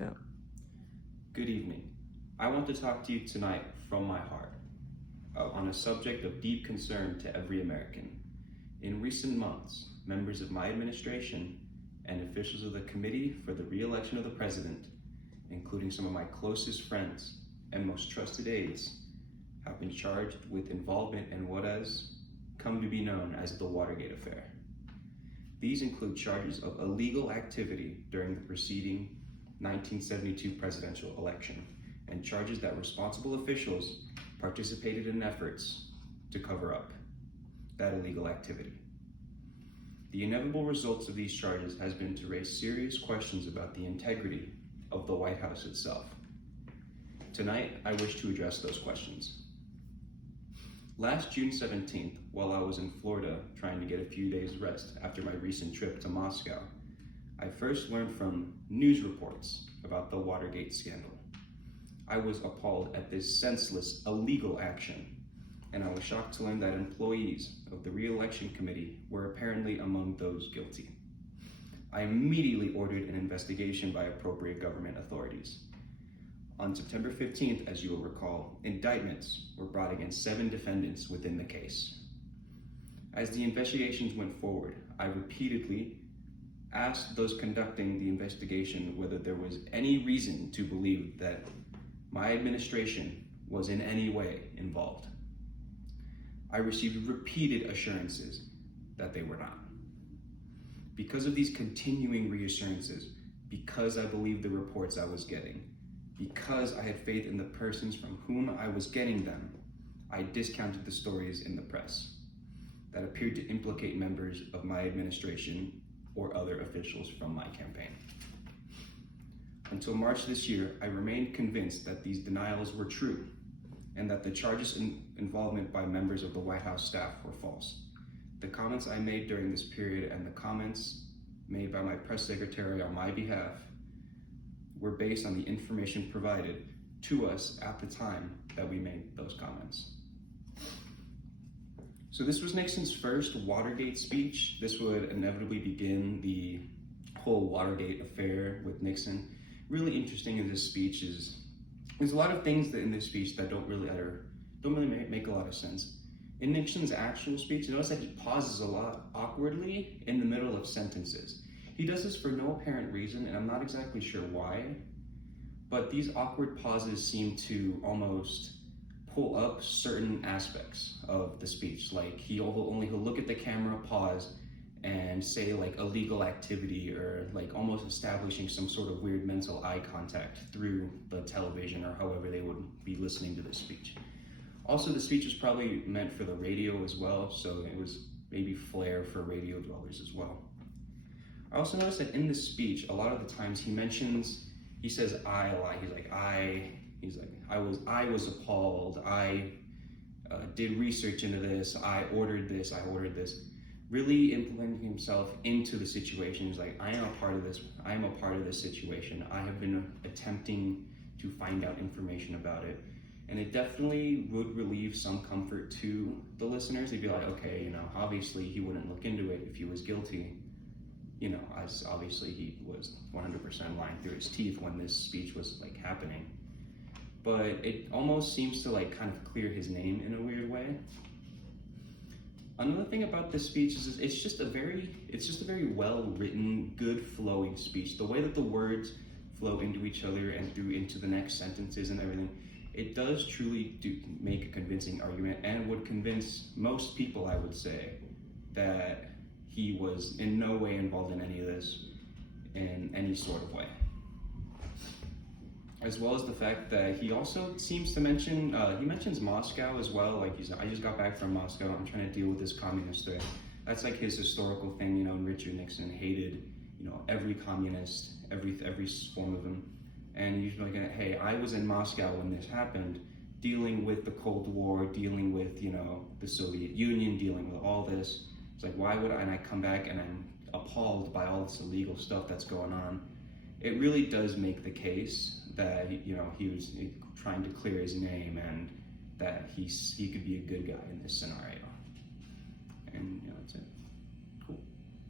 Go. Good evening. I want to talk to you tonight from my heart on a subject of deep concern to every American. In recent months, members of my administration and officials of the Committee for the Re-election of the President, including some of my closest friends and most trusted aides, have been charged with involvement in what has come to be known as the Watergate affair. These include charges of illegal activity during the preceding 1972 presidential election and charges that responsible officials participated in efforts to cover up that illegal activity. The inevitable results of these charges has been to raise serious questions about the integrity of the White House itself. Tonight, I wish to address those questions. Last June 17th, while I was in Florida trying to get a few days rest after my recent trip to Moscow, I first learned from news reports about the Watergate scandal. I was appalled at this senseless, illegal action, and I was shocked to learn that employees of the Re-election Committee were apparently among those guilty. I immediately ordered an investigation by appropriate government authorities. On September 15th, as you will recall, indictments were brought against 7 defendants within the case. As the investigations went forward, I repeatedly asked those conducting the investigation whether there was any reason to believe that my administration was in any way involved. I received repeated assurances that they were not. Because of these continuing reassurances, because I believed the reports I was getting, because I had faith in the persons from whom I was getting them, I discounted the stories in the press that appeared to implicate members of my administration or other officials from my campaign. Until March this year, I remained convinced that these denials were true and that the charges in involvement by members of the White House staff were false. The comments I made during this period and the comments made by my press secretary on my behalf were based on the information provided to us at the time that we made those comments. So this was Nixon's first Watergate speech. This would inevitably begin the whole Watergate affair with Nixon. Really interesting in this speech is there's a lot of things that in this speech that don't really make a lot of sense. In Nixon's actual speech, you notice that he pauses a lot awkwardly in the middle of sentences. He does this for no apparent reason, and I'm not exactly sure why, but these awkward pauses seem to almost pull up certain aspects of the speech. Like he'll look at the camera, pause, and say like illegal activity or like almost establishing some sort of weird mental eye contact through the television or however they would be listening to this speech. Also, the speech was probably meant for the radio as well, so it was maybe flair for radio dwellers as well. I also noticed that in this speech, a lot of the times he says I a lot. I was appalled, I did research into this, I ordered this. Really implementing himself into the situation. He's like, I am a part of this situation. I have been attempting to find out information about it. And it definitely would relieve some comfort to the listeners. They'd be like, okay, obviously he wouldn't look into it if he was guilty. As obviously he was 100% lying through his teeth when this speech was happening. But it almost seems to kind of clear his name in a weird way. Another thing about this speech is it's just a very well written, good flowing speech. The way that the words flow into each other and into the next sentences and everything, it does truly make a convincing argument and would convince most people, I would say, that he was in no way involved in any of this in any sort of way. As well as the fact that he also seems to mention, he mentions Moscow as well. I just got back from Moscow, I'm trying to deal with this communist threat. That's his historical thing, and Richard Nixon hated, every communist, every form of them. And he's like, hey, I was in Moscow when this happened, dealing with the Cold War, dealing with, the Soviet Union, dealing with all this. It's like, why would I, and I come back and I'm appalled by all this illegal stuff that's going on. It really does make the case that he was trying to clear his name and that he could be a good guy in this scenario. And that's it.